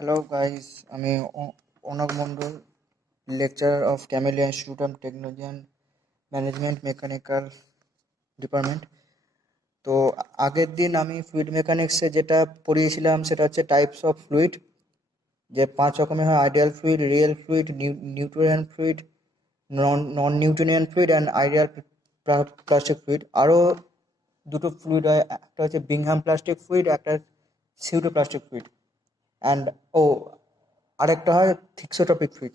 Hello guys, আমি Anak Mondal, lecturer of Camellia Institute of Technology and Management mechanical department. তো আগের দিন আমি ফ্লুইড মেকানিক্সে যেটা পড়িয়েছিলাম সেটা হচ্ছে টাইপস অফ ফ্লুইড, যে 5 রকমের হয়: ideal fluid, real fluid, Newtonian fluid, non Newtonian fluid and ideal plastic fluid. আরও দুটো ফ্লুইড হয়, একটা হচ্ছে বিংহাম প্লাস্টিক ফ্লুইড, একটা সিউডো প্লাস্টিক ফ্লুইড, অ্যান্ড আরেকটা হয় থিক্সোট্রপিক ফ্লুইড।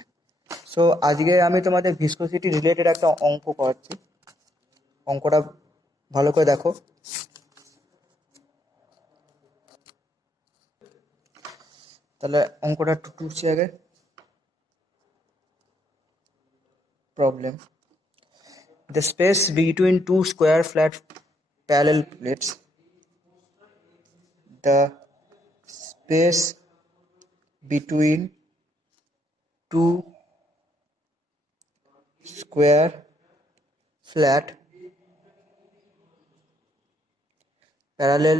সো আজকে আমি তোমাদের ভিসকোসিটি রিলেটেড একটা অঙ্ক করাচ্ছি। অঙ্কটা ভালো করে দেখো। তাহলে অঙ্কটা একটু টুকছি আগে। Problem: the space between two square flat parallel plates, the space between two square flat parallel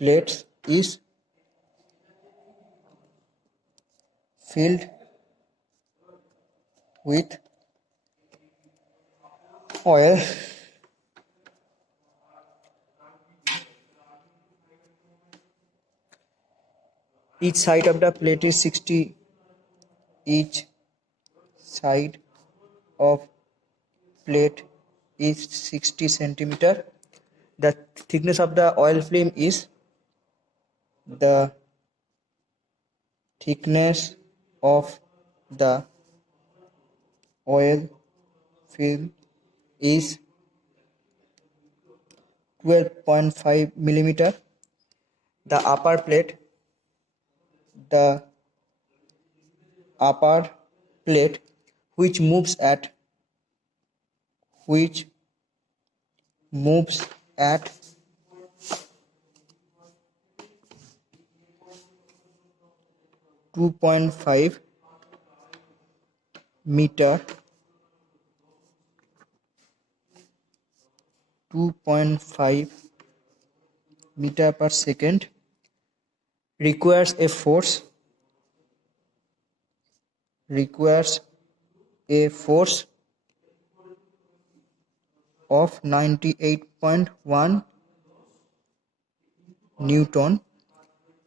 plates is filled with oil each side of the plate is 60. Each side of plate is 60 centimeter. The thickness of the oil film is the thickness of the oil film is 12.5 millimeter. The upper plate which moves at 2.5 meter 2.5 meter per second requires a force of 98.1 Newton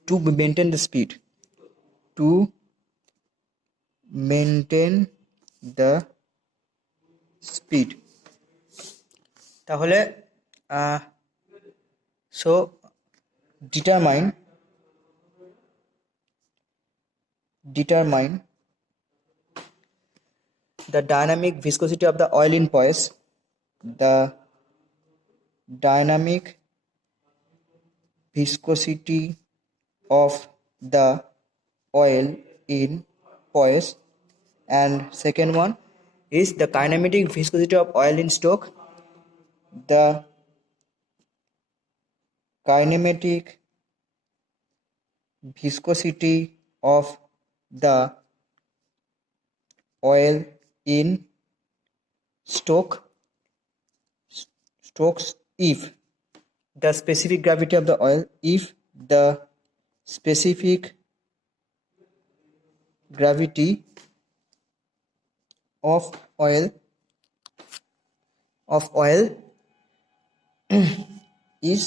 to maintain the speed. তাহলে so determine the dynamic viscosity of the oil in poise. The dynamic viscosity of the oil in poise. And second one is the kinematic viscosity of oil in stoke. The kinematic viscosity of the oil in stokes if the specific gravity of the oil of oil is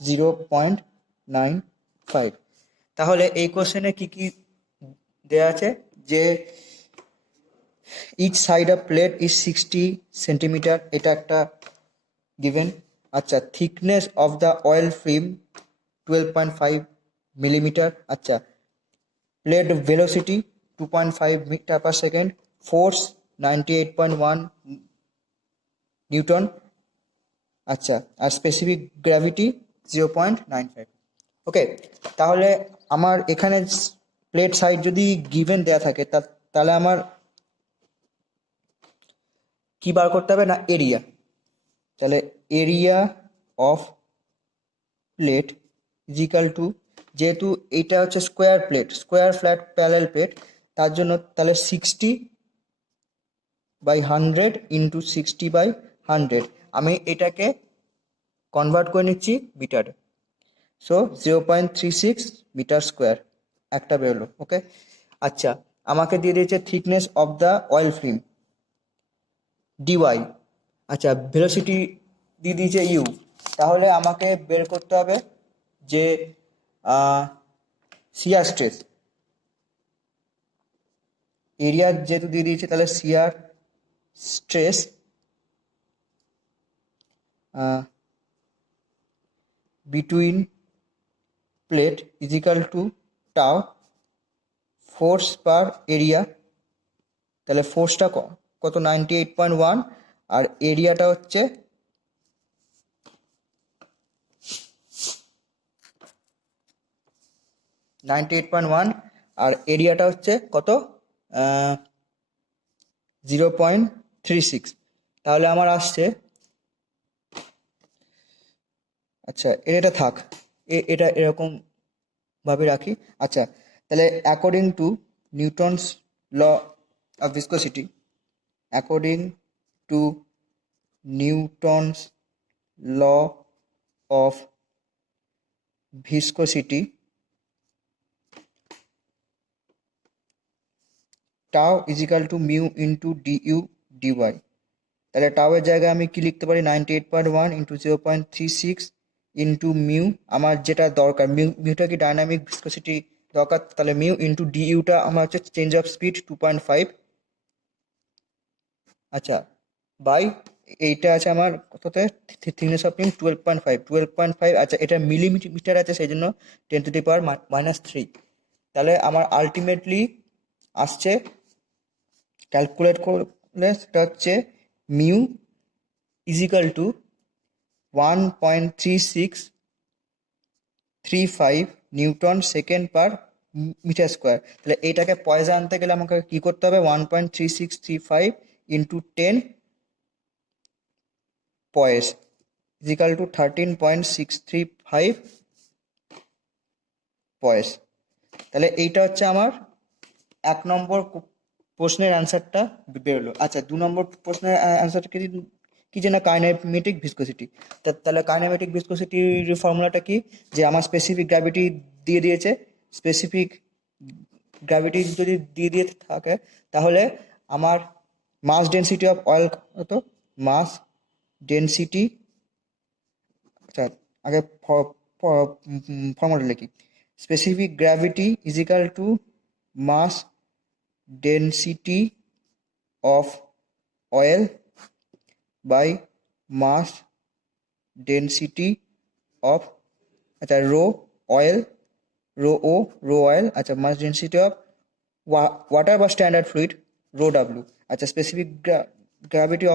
0.95. তাহলে এই কোশ্চেনে কি কি দেয়া আছে, যে each side of plate is 60 centimeter, এটা একটা given. আচ্ছা, thickness of the oil film 12.5 millimeter. আচ্ছা, plate velocity 2.5 meter per second, force 98.1 Newton. আচ্ছা, আর স্পেসিফিক গ্র্যাভিটি 0.95. ওকে, তাহলে আমার এখানে প্লেট সাইড যদি গিভেন দেয়া থাকে তাহলে আমার কি বার করতে হবে না, এরিয়া। তাহলে area of plate is equal two, যেহেতু এটা হচ্ছে স্কোয়ার ফ্ল্যাট প্যারালাল প্লেট, তার জন্য তাহলে 60/100 ইন্টু 60/100। আমি এটাকে কনভার্ট করে নিচ্ছি মিটারে। সো 0.36 মিটার স্কোয়ার একটা বেরোলো। ওকে, আচ্ছা আমাকে দিয়ে দিয়েছে thickness of the oil film DY. আচ্ছা ভেলোসিটি দিয়ে দিয়েছে ইউ। তাহলে আমাকে বের করতে হবে যে শিয়ার স্ট্রেস। এরিয়া যেহেতু দিয়ে দিয়েছে তাহলে shear stress between plate is equal to tau force per area. তাহলে ফোর্সটা কত 98.1 আর এরিয়াটা হচ্ছে 98.1 আর এরিয়াটা হচ্ছে কত 0.36। তাহলে আমার আসছে, আচ্ছা এটা থাক, এটা এরকম ভাবে রাখি। আচ্ছা তাহলে according to Newton's law of viscosity, according to Newton's law of viscosity tau is equal to mu into du dy. তাহলে টাওয়ের জায়গায় আমি কি লিখতে পারি 98.1 ইন্টু 0.36 ইন্টু মিউ, আমার যেটা দরকার মিউটা কি ডাইনামিক ভিসকোসিটি দরকার, তাহলে মিউ ইন্টু ডিইউটা আমার হচ্ছে চেঞ্জ অফ স্পিড 2.5। আচ্ছা বাই এইটা আছে আমার কততে থিকনেস অফ ফিল্ম 12.5। আচ্ছা এটা মিলিমিটার আছে সেই জন্য 10⁻³ তাহলে আমার আলটিমেটলি আসছে ক্যালকুলেট করলে সেটা হচ্ছে mu is equal to 1.3635 newton second per metre square. তাহলে এইটাকে পয়সা আনতে গেলে আমাকে কি করতে হবে 1.3635 into 10 poise is equal to 13.635 poise. তাহলে এইটা হচ্ছে আমার 1 নম্বর প্রশ্নের অ্যান্সারটা বেরোলো। আচ্ছা 2 নম্বর প্রশ্নের অ্যান্সারটা কি যে না কাইনেমেটিক ভিসকোসিটি। তাহলে কাইনেমেটিক ভিসকোসিটির ফর্মুলাটা কি, যে আমার স্পেসিফিক গ্র্যাভিটি দিয়ে দিয়েছে, স্পেসিফিক গ্র্যাভিটি যদি দিয়ে দিয়ে থাকে তাহলে আমার মাস ডেনসিটি অফ অয়েল কত, মাস ডেনসিটি, আচ্ছা আগে ফর্মুলা লিখি, specific gravity is equal to mass density of oil by mass density of, আচ্ছা রো অয়েল, আচ্ছা মাস ডেনসিটি অফ ওয়াটার বা স্ট্যান্ডার্ড ফ্লুইড রো ডাব্লিউ। আচ্ছা স্পেসিফিক গ্র্যাভিটি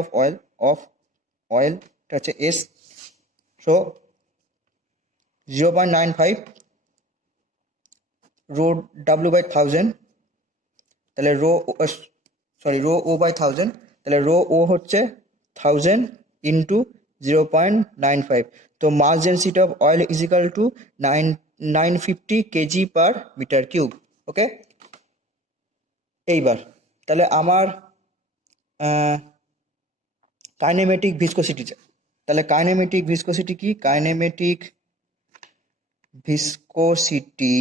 অয়েলটা হচ্ছে S. So 0.95 rho W by 1000, তাহলে রো ও বাই 1000, তাহলে rho ও হচ্ছে 1000 into 0.95। তো mass density of oil is equal to 950 kg per metre cube. Okay, এইবার তাহলে আমার কাইনেমেটিক ভিসকোসিটি, তাহলে কাইনেমেটিক ভিসকোসিটি কি, কাইনেমেটিক ভিসকোসিটি,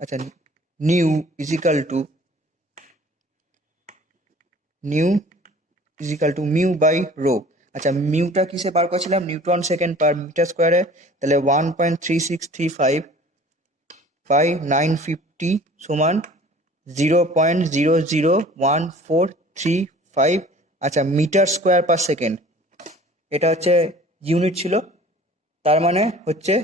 আচ্ছা nu is equal to mu by rho. আচ্ছা মিউটা কিসে বার করেছিলাম, নিউটন সেকেন্ড পার মিটার স্কোয়ারে। তাহলে 1.3635 বাই 950 সমান 0.00143 আচ্ছা মিটার স্কোয়ার পার সেকেন্ড, এটা হচ্ছে ইউনিট ছিল, তার মানে হচ্ছে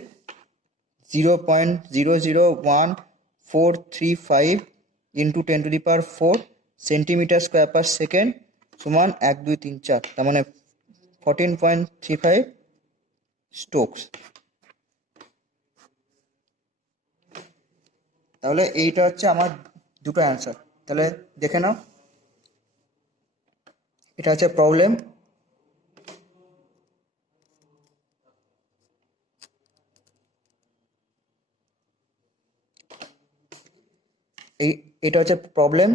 0.00143 into 10⁻⁴ centimetre square per second সমান 1 2 3 4, তার মানে 14.35 স্টোকস। তাহলে এইটা হচ্ছে আমার দুটো অ্যান্সার। তাহলে দেখে নাও, এটা হচ্ছে প্রবলেম, এটা হচ্ছে প্রবলেম।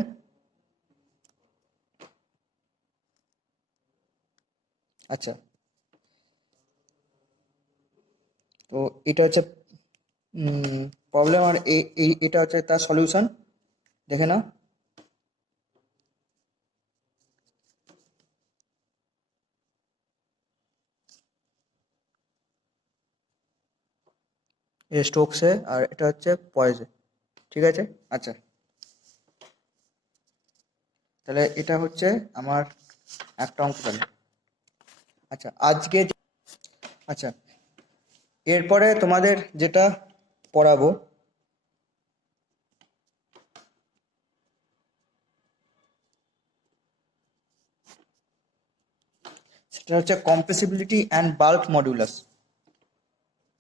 আচ্ছা তো এটা হচ্ছে প্রবলেম, আর এটা হচ্ছে তার সলিউশন। দেখে নাও। এ স্টোকসে, আর এটা হচ্ছে পয়েজে। ঠিক আছে, আচ্ছা, তাহলে এটা হচ্ছে আমার একটা অঙ্ক গেল। আচ্ছা, আচ্ছা, এরপরে তোমাদের যেটা পড়াবো সেটা হচ্ছে কম্প্রেসিবিলিটি অ্যান্ড বাল্ক মডুলাস।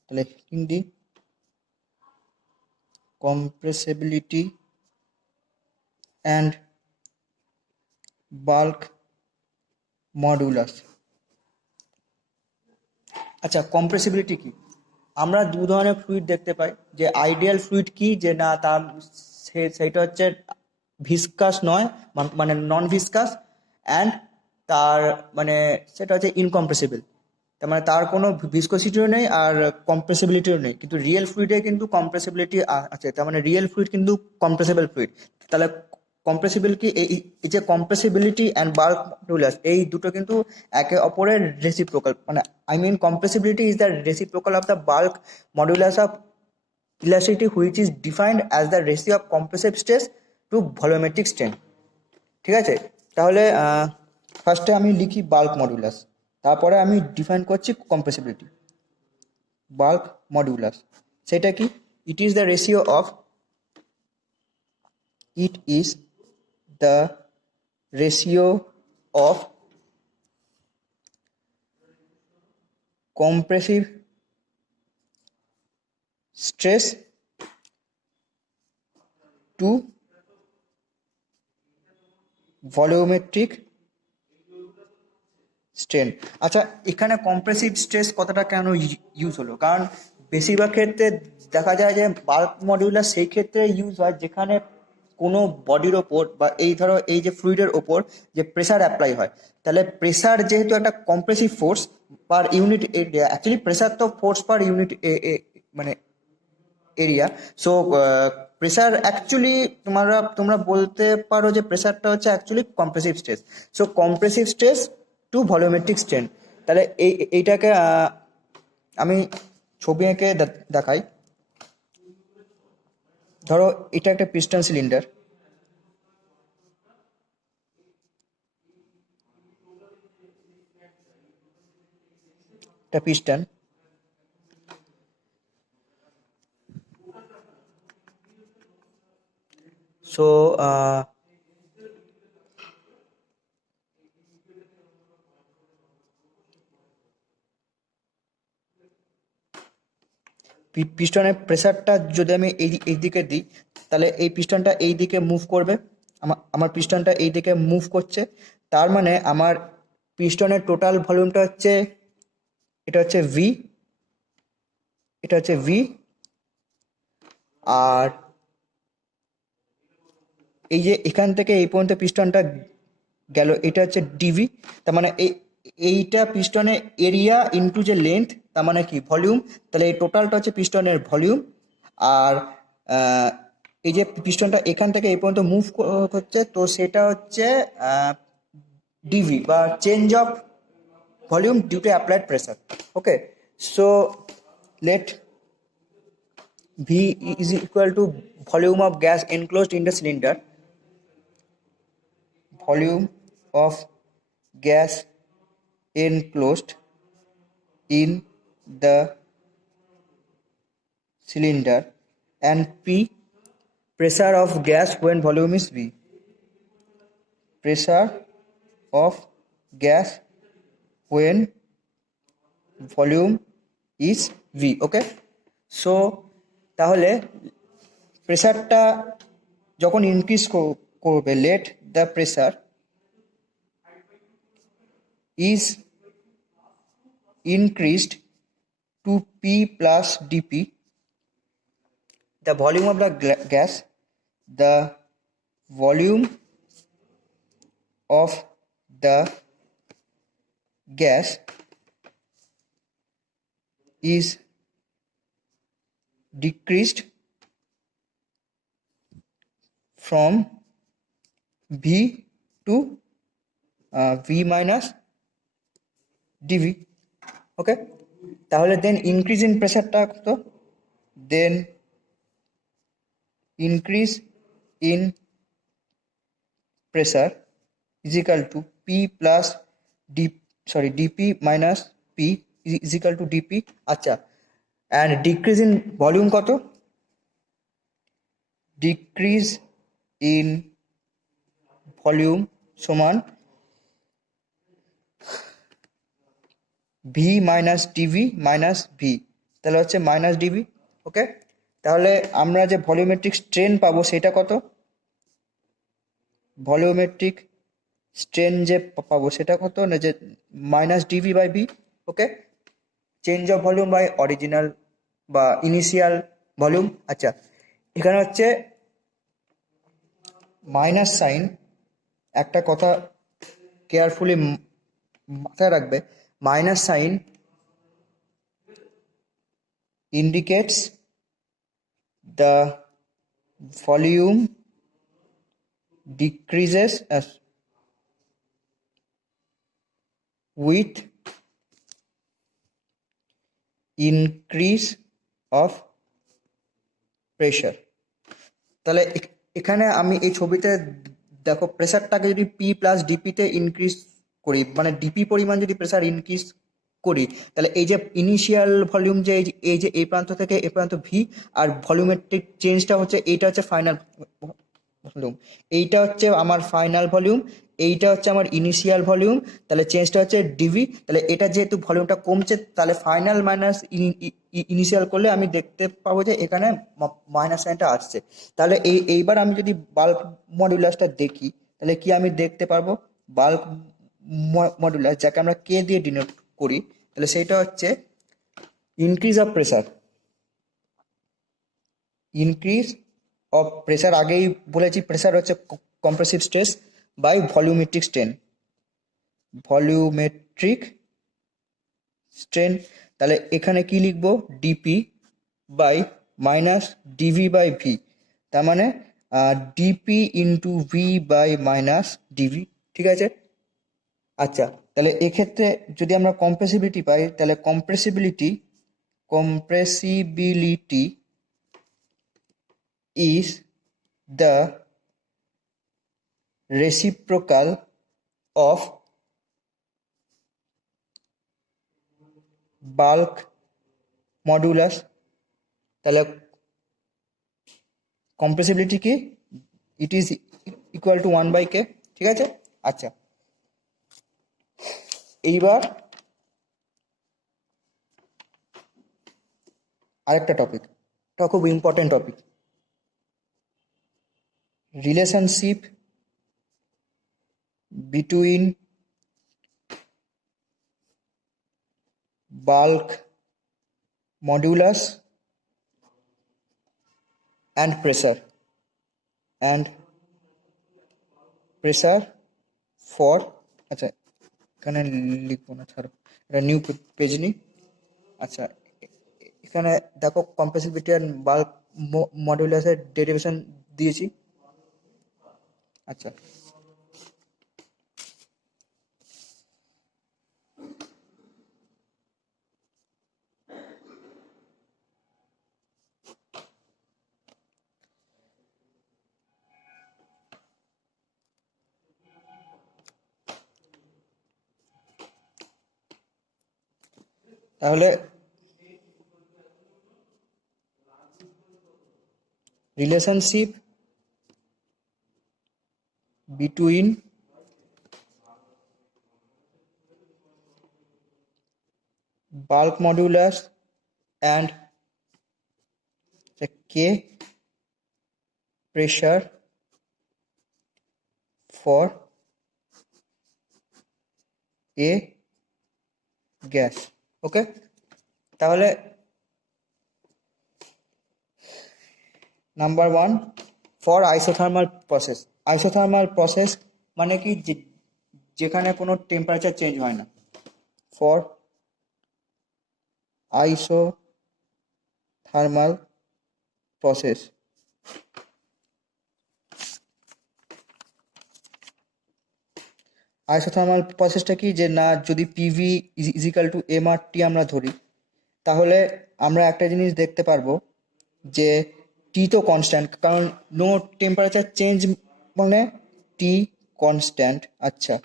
তাহলে Hindi compressibility and bulk modulus। আচ্ছা, কম্প্রেসিবিলিটি কি? আমরা দু ধরনের ফ্লুইড দেখতে পাই, যে আইডিয়াল ফ্লুইড কি, যে না তার সেইটা হচ্ছে ভিসকাস নয়, মানে নন ভিসকাস, অ্যান্ড তার মানে সেটা হচ্ছে ইনকম্প্রেসিবল, তার মানে তার কোনো ভিসকোসিটিও নেই আর কম্প্রেসিবিলিটিও নেই। কিন্তু রিয়েল ফ্লুইডে কিন্তু কম্প্রেসিবিলিটি আছে, তার মানে রিয়েল ফ্লুইড কিন্তু কম্প্রেসিবল ফ্লুইড। তাহলে কম্প্রেসিবল কি, এই যে কম্প্রেসিবিলিটি অ্যান্ড বাল্ক মডুলাস, এই দুটো কিন্তু একে অপরের রেসিপ্রোকাল, মানে I mean compressibility is the reciprocal of the bulk modulus of elasticity, which is defined as the ratio of compressive stress to volumetric strain। ঠিক আছে, তাহলে ফার্স্টে আমি লিখি বাল্ক মডুলাস, তারপরে আমি ডিফাইন করছি কম্প্রেসিবিলিটি। বাল্ক মডুলাস সেটা কি? It is the ratio of it is the ratio of compressive stress to volumetric strain. আচ্ছা, এখানে কম্প্রেসিভ স্ট্রেস কথাটা কেন ইউজ হলো? কারণ বেশিরভাগ ক্ষেত্রে দেখা যায় যে বাল্ক মডিউলার সেই ক্ষেত্রে ইউজ হয় যেখানে কোনো বডির ওপর বা এই ধরো এই যে ফ্লুইডের ওপর যে প্রেসার অ্যাপ্লাই হয়। তাহলে প্রেসার যেহেতু একটা compressive force per unit area, actually pressure তো ফোর্স পার ইউনিট মানে এরিয়া। সো প্রেসার অ্যাকচুয়ালি তোমরা বলতে পারো যে প্রেসারটা হচ্ছে actually compressive stress. So compressive stress to volumetric strain. তাহলে এইটাকে আমি ছবি এঁকে দেখাই। ধরো এটা একটা পিস্টন সিলিন্ডার, একটা পিস্টন। সো পিস্টনের প্রেসারটা যদি আমি এই দিকে দিই, তাহলে এই পিস্টনটা এই দিকে মুভ করবে। আমার পিস্টনটা এই দিকে মুভ করছে, তার মানে আমার পিস্টনের টোটাল ভলিউমটা হচ্ছে, এটা হচ্ছে ভি, এটা হচ্ছে ভি, আর এই যে এখান থেকে এই পর্যন্ত পিস্টনটা গেল, এটা হচ্ছে ডিভি। তার মানে এইটা পিস্টনের এরিয়া ইনটু যে লেন্থ, তার মানে কি ভলিউম। তাহলে এই টোটালটা হচ্ছে পিস্টনের ভলিউম। আর এই যে পিস্টনটা এখান থেকে এই পর্যন্ত মুভ করছে, তো সেটা হচ্ছে ডিভি বা change of volume due to applied pressure. Okay, so let V is equal to volume of gas enclosed in the cylinder, volume of gas enclosed in the cylinder, and P, pressure of gas when volume is V. Pressure of gas when volume is V. Okay, so তাহলে প্রেসারটা যখন increase করবে, let the pressure is increased to P plus dP, the volume of the gas, the volume of the gas is decreased from V to V minus dV. Okay, তাহলে then increase in প্রেসারটা কত? Then increase in pressure is equal to P plus dP minus P is equal to dP. আচ্ছা, and decrease in volume কত? Decrease in volume সমান V minus dV minus V, তাহলে হচ্ছে minus DV. ওকে, তাহলে আমরা যে ভলিউমেট্রিক স্ট্রেন পাবো সেটা কত? ভলিউমেট্রিক স্ট্রেন যে পাবো সেটা কত না, যে minus DV by V. Okay, change of volume by original বা ইনিশিয়াল ভলিউম। আচ্ছা, এখানে হচ্ছে মাইনাস সাইন, একটা কথা কেয়ারফুলি মাথায় রাখবে, minus sine indicates the volume decreases with increase of pressure। তাহলে এখানে আমি এই ছবিতে দেখো, প্রেসারটাকে যদি পি প্লাস ডিপিতে ইনক্রিজ করি, মানে ডিপি পরিমাণ যদি প্রেসার ইনক্রিজ করি, তাহলে এই যে ইনিশিয়াল ভলিউম যে এই যে এই প্রান্ত থেকে এই প্রান্ত ভি, আর ভলিউমেট্রিক চেঞ্জটা হচ্ছে এইটা হচ্ছে ফাইনাল ভলিউম, এইটা হচ্ছে আমার ফাইনাল ভলিউম, এইটা হচ্ছে আমার ইনিশিয়াল ভলিউম, তাহলে চেঞ্জটা হচ্ছে ডিভি। তাহলে এটা যেহেতু ভলিউমটা কমছে, তাহলে ফাইনাল মাইনাস ইনিশিয়াল করলে আমি দেখতে পাবো যে এখানে মাইনাস সাইনটা আসছে। তাহলে এইবার আমি যদি বাল্ক মডুলাসটা দেখি, তাহলে কি আমি দেখতে পারবো? বাল্ক মডুলাস, যাকে আমরা কে দিয়ে ডিনোট করি, তাহলে সেইটা হচ্ছে increase of pressure. Increase of pressure, আগেই বলেছি প্রেসার হচ্ছে compressive stress by volumetric strain, volumetric strain. তাহলে এখানে কি লিখবো? DP by minus DV by V, তার মানে DP into V by minus DV. ঠিক আছে। আচ্ছা, তাহলে এক্ষেত্রে যদি আমরা কম্প্রেসিবিলিটি পাই, তাহলে compressibility is the reciprocal of bulk modulus। তাহলে কম্প্রেসিবিলিটি কি? It is equal two 1/k। ঠিক আছে। আচ্ছা, এইবার আরেকটা টপিক, এটা খুব important topic, relationship between bulk modulus and pressure for, আচ্ছা এখানে লিখবো না, ছাড়ো, এটা নিউ পেজ নি। আচ্ছা, এখানে দেখো কম্প্রেসিবিলিটি আর বাল্ক মডুলাসের ডেরিভেশন দিয়েছি। আচ্ছা, তাহলে relationship between bulk modulus and K pressure for a gas। ওকে, তাহলে number 1, for isothermal process. Isothermal process মানে কি? যেখানে কোনো টেম্পারেচার চেঞ্জ হয় না। For isothermal process. আইসোথার্মাল প্রসেসটা কি, যে না যদি পিভি ইজিক্যাল টু এমআরটি আমরা ধরি, তাহলে আমরা একটা জিনিস দেখতে পারবো যে টি তো কনস্ট্যান্ট, কারণ নো টেম্পারেচার চেঞ্জ মানে টি কনস্ট্যান্ট। আচ্ছা,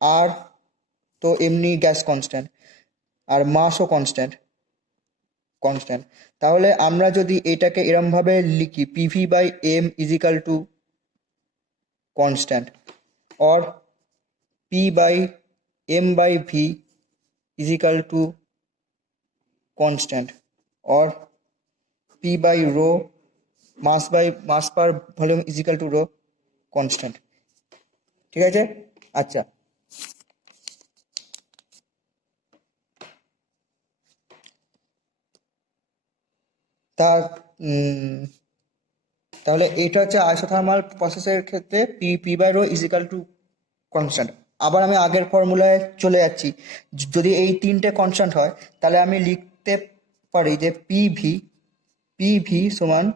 আর তো এমনি গ্যাস কনস্ট্যান্ট, আর মাসও কনস্ট্যান্ট কনস্ট্যান্ট। তাহলে আমরা যদি এটাকে এরমভাবে লিখি, PV by M is equal to constant, or P by M by V is equal to constant, or P by rho mass per volume is equal to rho constant। ঠিক আছে? আচ্ছা, তা তাহলে এটা হচ্ছে আইসোথার্মাল প্রসেসের ক্ষেত্রে P P by rho is equal to constant. আবার আমি আগের ফর্মুলায় চলে যাচ্ছি, যদি এই তিনটে কনস্ট্যান্ট হয় তাহলে আমি লিখতে পারি যে পিভি সমান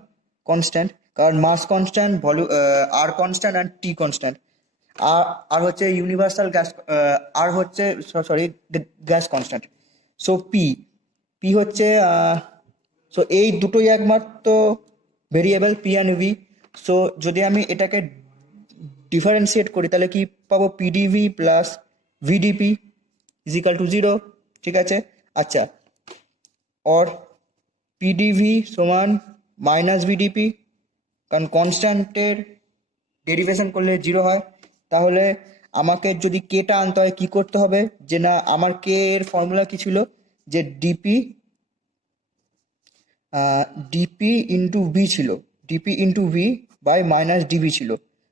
কনস্ট্যান্ট, কারণ মাস কনস্ট্যান্ট, ভলিউম আর constant and T constant, R হচ্ছে ইউনিভার্সাল গ্যাস, আর হচ্ছে sorry gas constant. So P P হচ্ছে সো এই দুটোই একমাত্র variable P and V. So যদি আমি এটাকে ডিফারেন্সিয়েট করি তাহলে কি পাবো, PdV plus VdP is equal to zero. ঠিক আছে? আচ্ছা, অর পিডিভি সমান মাইনাস ভিডিপি, কারণ কনস্ট্যান্টের ডেরিভেশন করলে জিরো হয়। তাহলে আমাকে যদি কেটা আনতে হয় কি করতে হবে, যে না আমার কে এর ফর্মুলা কি ছিল, যে ডিপি ডিপি ইন্টু ভি ছিল, DP into V by minus DV ছিল,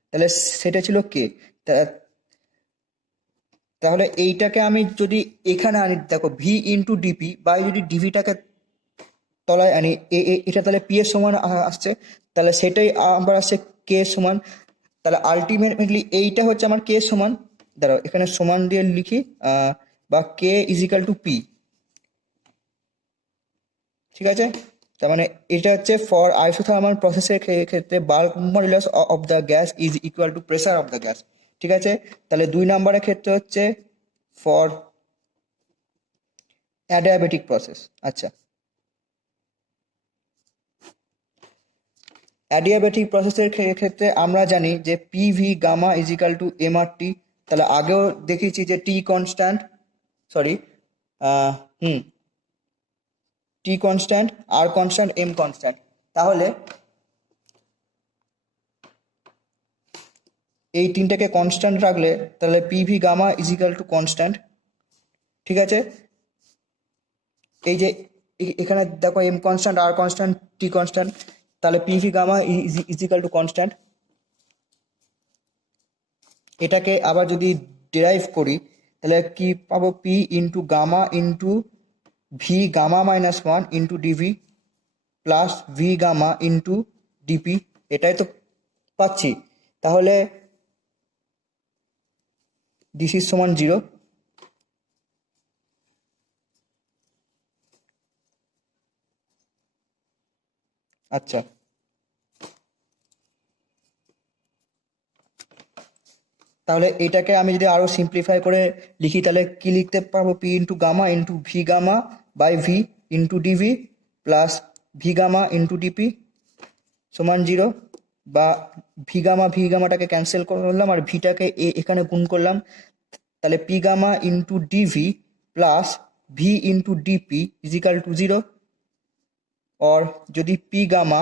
তাহলে সেটা ছিল কে। তাহলে এইটাকে আমি যদি এখানে আনি, দেখো ভি ইন্টু ডিপি বাই যদি ডিভিটাকে তলায় আনি, এটা তাহলে পি এর সমান আসছে, তাহলে সেটাই আবার আসছে কে এর সমান। তাহলে আলটিমেটলি এইটা হচ্ছে আমার কে এর সমান, দাঁড়াও এখানে সমান দিয়ে লিখি, বা কে ইজিক্যাল টু পি। ঠিক আছে? তার মানে এটা হচ্ছে ফর আইসোথার্মাল প্রসেসের ক্ষেত্রে bulk modulus of the gas is equal to pressure of the gas. ঠিক আছে? তাহলে 2 নম্বরের ক্ষেত্রে হচ্ছে ফর অ্যাডিয়াবেটিক প্রসেস। আচ্ছা, অ্যাডিয়াবেটিক প্রসেসের ক্ষেত্রে আমরা জানি যে PV gamma is equal to MRT. তাহলে আগেও দেখিয়েছি যে T constant, sorry T constant, R constant, M constant. তাহলে এই তিনটাকে কনস্ট্যান্ট রাখলে তাহলে PV gamma is equal to constant. ঠিক আছে? এই যে এখানে দেখো M constant, R constant, T constant, তাহলে PV gamma is equal to constant. এটাকে আবার যদি ডিরাইভ করি তাহলে কি পাবো, P into gamma into V gamma minus one into DV plus V gamma into DP, এটাই তো পাচ্ছি। তাহলে দিস ইজ সমান জিরো। আচ্ছা, তাহলে এটাকে আমি যদি আরো সিম্পলিফাই করে লিখি তাহলে কি লিখতে পারবো, P into gamma into V gamma by V into DV plus V gamma into dP সমান জিরো, বা ভি গামাটাকে ক্যান্সেল করলাম আর ভিটাকে এখানে গুণ করলাম, তাহলে P gamma into DV plus V into dP is equal to zero. Or যদি P gamma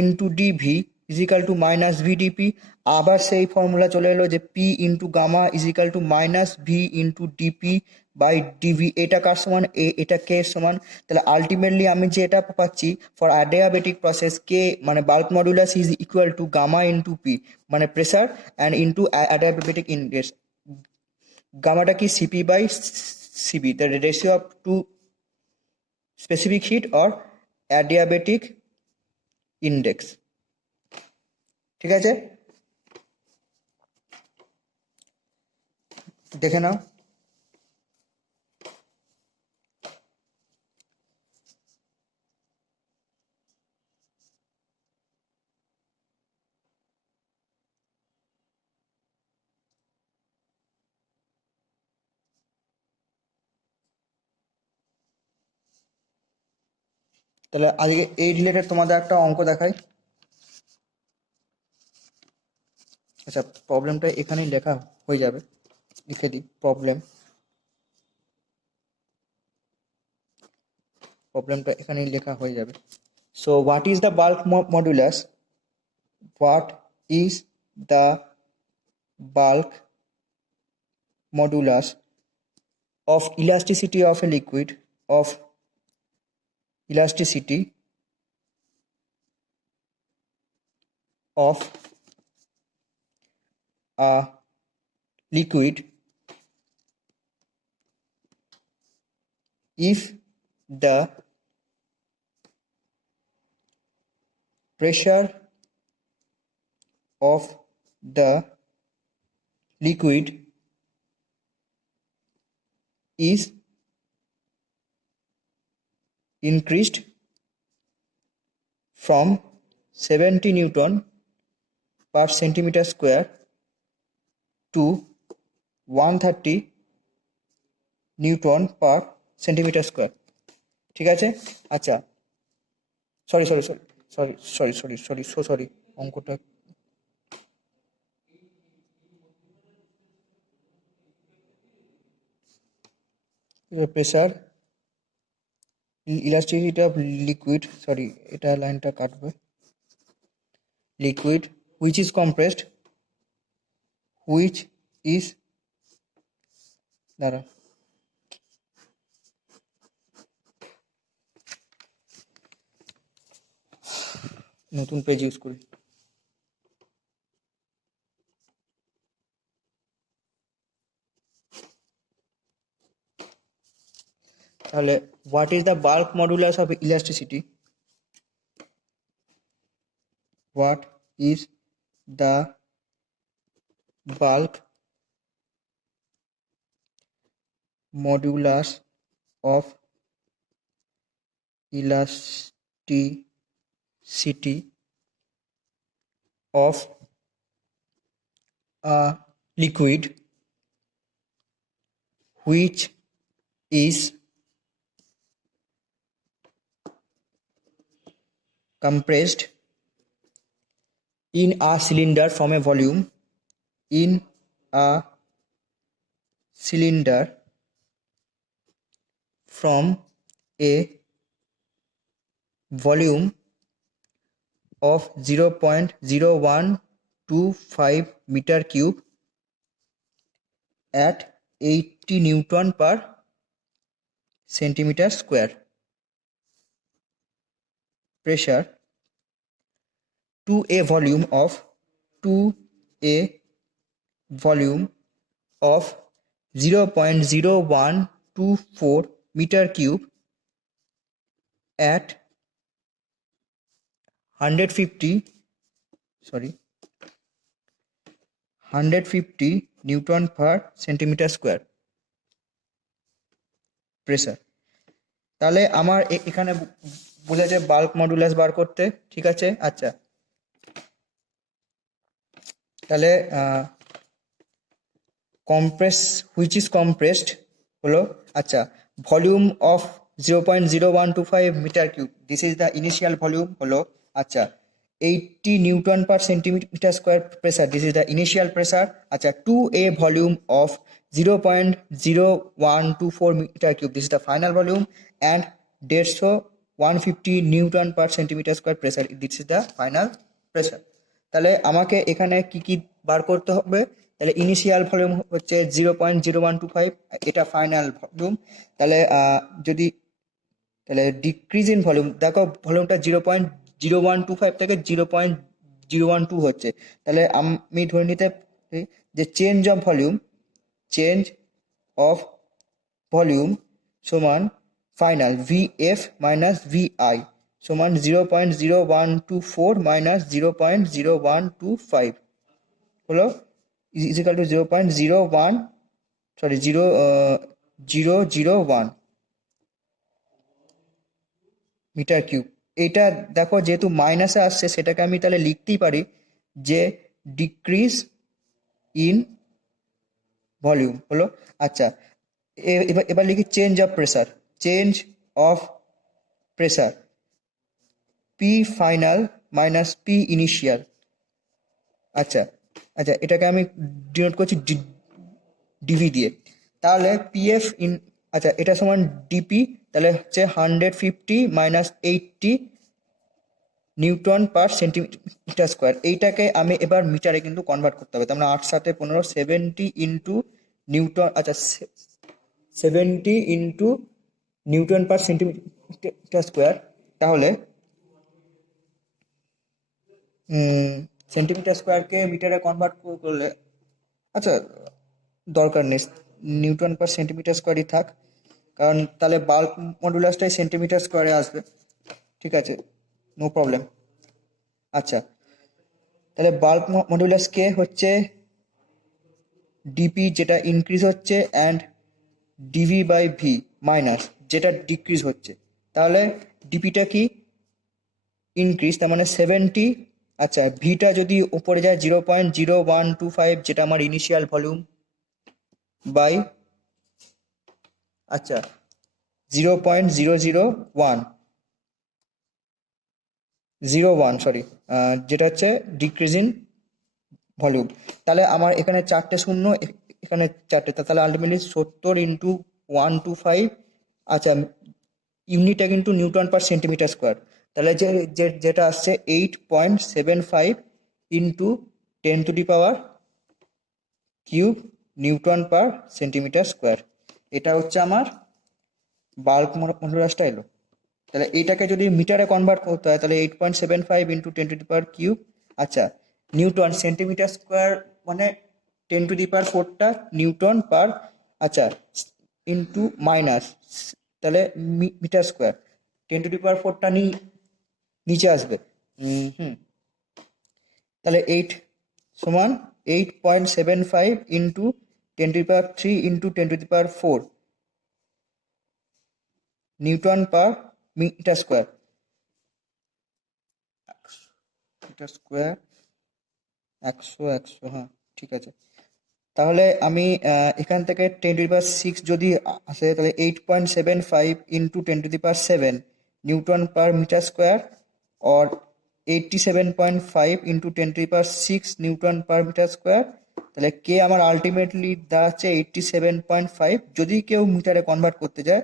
into dV is equal to minus VdP, আবার সেই ফর্মুলা চলে এলো যে P into gamma is equal to minus V into dP by DV. এটা কার সমান, এটা কে এর সমান। তাহলে আলটিমেটলি আমি যে এটা পাচ্ছি ফর অ্যাডিয়াবেটিক প্রসেস, কে মানে bulk modulus is equal to gamma into P মানে pressure and into adiabatic index. গামাটা কি, CP by CV, the ratio of two specific heat or adiabatic index. ঠিক আছে? দেখে নাও। তাহলে আজকে এই রিলেটেড তোমাদের একটা অঙ্ক দেখাই। আচ্ছা, প্রবলেমটা এখানেই লেখা হয়ে যাবে, লিখে দিই প্রবলেমটা এখানেই লেখা হয়ে যাবে। So what is the bulk modulus, what is the bulk modulus of elasticity of a liquid, of elasticity of a liquid if the pressure of the liquid is increased from 70 Newton per centimeter square to 130 Newton per centimetre square. ঠিক আছে? আচ্ছা, sorry, অঙ্কটা pressure elasticity of liquid, sorry এটা লাইনটা কাটবে, liquid which is compressed, which is, দাঁড়া, নতুন page use করি। তাহলে what is the bulk modulus of elasticity, what is the bulk modulus of elasticity of a liquid which is compressed in a cylinder from a volume, in a cylinder from a volume of 0.0125 meter cube at 80 Newton per centimeter square. Pressure to a volume of 0.0124 meter cube at 150 Newton per centimeter square pressure. তাহলে আমার এখানে বলেছে bulk modulus বার করতে। ঠিক আছে? আচ্ছা, তাহলে which is compressed হলো, আচ্ছা, volume of 0.0125 metre cube, this is the initial volume হলো, আচ্ছা, 80 newton per centimetre square pressure, this is the initial pressure. আচ্ছা, to a volume of 0.0124 metre cube, this is the final volume, and 150 newton per centimetre square pressure, this is the final pressure. তাহলে আমাকে এখানে কি কি বার করতে হবে? তাহলে initial volume হচ্ছে 0.0125, এটা ফাইনাল ভলিউম। তাহলে যদি তাহলে ডিক্রিজ ইন ভলিউম, দেখো ভলিউমটা 0.0125 থেকে 0.012 হচ্ছে। তাহলে আমি ধরে নিতে পারি যে চেঞ্জ অফ ভলিউম সমান ফাইনাল VF মাইনাস VI সমান 0.0124 মাইনাস 0.0125 হলো ইজিক্যাল টু 0.01 মিটার কিউব। এটা দেখো যেহেতু মাইনাসে আসছে, সেটাকে আমি তাহলে লিখতেই পারি যে ডিক্রিজ ইন ভলিউম হলো, আচ্ছা, এবার লিখি change of pressure P final minus P initial. আচ্ছা আচ্ছা, এটাকে আমি ডিনোট করছি ডিভি দিয়ে। তাহলে পিএফ ইন, আচ্ছা এটা সমান ডিপি, তাহলে হচ্ছে 150 minus 80 newton per centimetre square. এইটাকে আমি এবার মিটারে কিন্তু কনভার্ট করতে হবে। তার মানে 8 7 15 70 ইন্টু নিউটন, আচ্ছা 70 into Newton per centimetre square. তাহলে সেন্টিমিটার স্কোয়ারকে মিটারে কনভার্ট করলে, আচ্ছা দরকার নেই, নিউটন পার সেন্টিমিটার স্কোয়ারই থাক, কারণ তাহলে বাল্ক মডুলাসটাই সেন্টিমিটার স্কোয়ারে আসবে। ঠিক আছে, নো প্রবলেম। আচ্ছা, তাহলে বাল্ক মডুলাসকে হচ্ছে ডিপি যেটা ইনক্রিজ হচ্ছে and DV by V minus যেটা ডিক্রিজ হচ্ছে। তাহলে ডিপিটা কি ইনক্রিজ, তার মানে 70। আচ্ছা, ভিটা যদি উপরে যায় 0.0125 যেটা আমার ইনিশিয়াল ভলিউম বাই, আচ্ছা 0.001 সরি, যেটা হচ্ছে ডিক্রিজ ইন ভলিউম। তাহলে আমার এখানে 4টে শূন্য, এখানে 4টে, তাহলে আলটিমেটলি 70 ইন্টু 125। আচ্ছা, ইউনিটটা কিন্তু নিউটন পার সেন্টিমিটার স্কোয়ার। তাহলে যেটা আসছে 8.75 into 10⁻³ Newton per centimetre square. এটা হচ্ছে আমার বাল্ক মডুলাসটা এলো। তাহলে এইটাকে যদি মিটারে কনভার্ট করতে হয় তাহলে 8.75 ইন্টু 10⁻³। আচ্ছা, নিউটন সেন্টিমিটার স্কোয়ার মানে 10⁻⁴ নিউটন পার, আচ্ছা ইন্টু মাইনাস, তাহলে মিটার স্কোয়ার 10⁻⁴ নিচে আসবে। হুম, তাহলে 8 সমান 8.75 into 10⁻³ into 10⁻⁴ newton per metre square. Metre square 100 হ্যাঁ ঠিক আছে। তাহলে আমি এখান থেকে 10⁶ যদি আসে তাহলে 8.75 into 10⁷ newton per metre square और 87.5 into 10⁶ newton per metre square. তাহলে কে আমার আলটিমেটলি দাঁড়াচ্ছে 87.5, যদি কেউ মিটারে কনভার্ট করতে যায়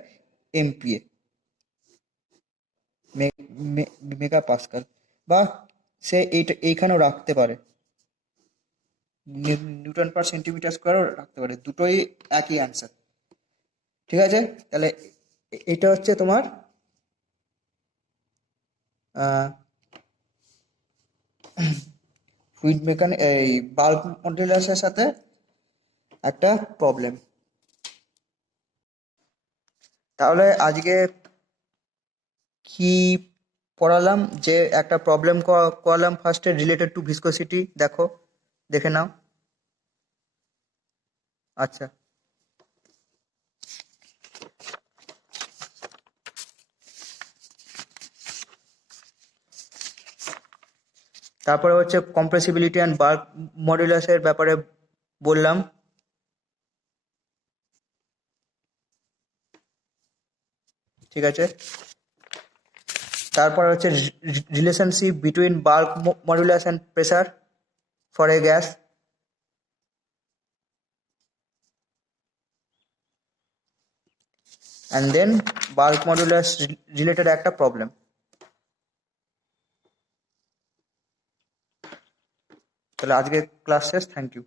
এমপিএ, মেগা পাস্কাল, বা সে এইখানেও রাখতে পারে, নিউটন পার সেন্টিমিটার স্কোয়ারও রাখতে পারে, দুটোই একই অ্যান্সার। ঠিক আছে, তাহলে এটা হচ্ছে তোমার ফ্লুইড মেকানিক, এই বাল্ক মডুলাসের সাথে একটা প্রবলেম। তাহলে আজকে কি পড়ালাম, যে একটা প্রবলেম করালাম ফার্স্টে রিলেটেড টু ভিসকোসিটি, দেখে নাও। আচ্ছা, তারপরে হচ্ছে কম্প্রেসিবিলিটি অ্যান্ড বাল্ক মডুলাসের ব্যাপারে বললাম। ঠিক আছে, তারপরে হচ্ছে relationship between bulk modulus and pressure for a gas. And then bulk modulus related একটা প্রবলেম। তাহলে আজকে ক্লাস শেষ, থ্যাংক ইউ।